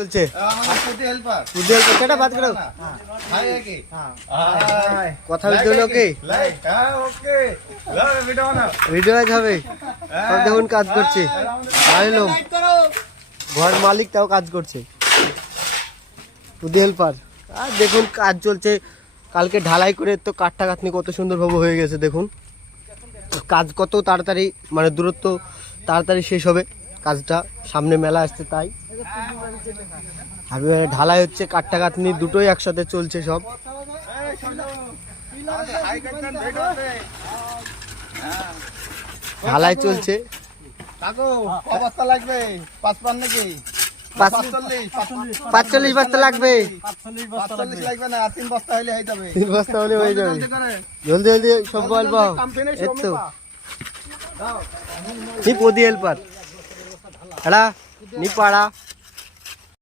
চলছে কেটা বাদ করো কথা বলতে ওকে ভিডিও আজ হবে সব দেখুন কাজ করছে ঘর মালিক তাও কাজ করছে হেল্পার আর দেখুন কাজ চলছে কালকে ঢালাই করে তো কাঠটা কাটনি কত সুন্দরভাবে হয়ে গেছে দেখুন কাজ কত তাড়াতাড়ি মানে দূরত্ব তাড়াতাড়ি শেষ হবে কাজটা সামনে মেলা আসছে তাই আর ঢালাই হচ্ছে কাঠটা কাটনি দুটোই একসাথে চলছে সব ঢালাই চলছে অবস্থা লাগবে 55 নাকি 45 বস্তা লাগবে 45 লাগবে না 3 বস্তা হলে হয়ে যাবে 3 বস্তা হলে হয়ে যাবে জলদি জলদি সব বলবো এতো নি পদি হেল্পার এড়া নি পাড়া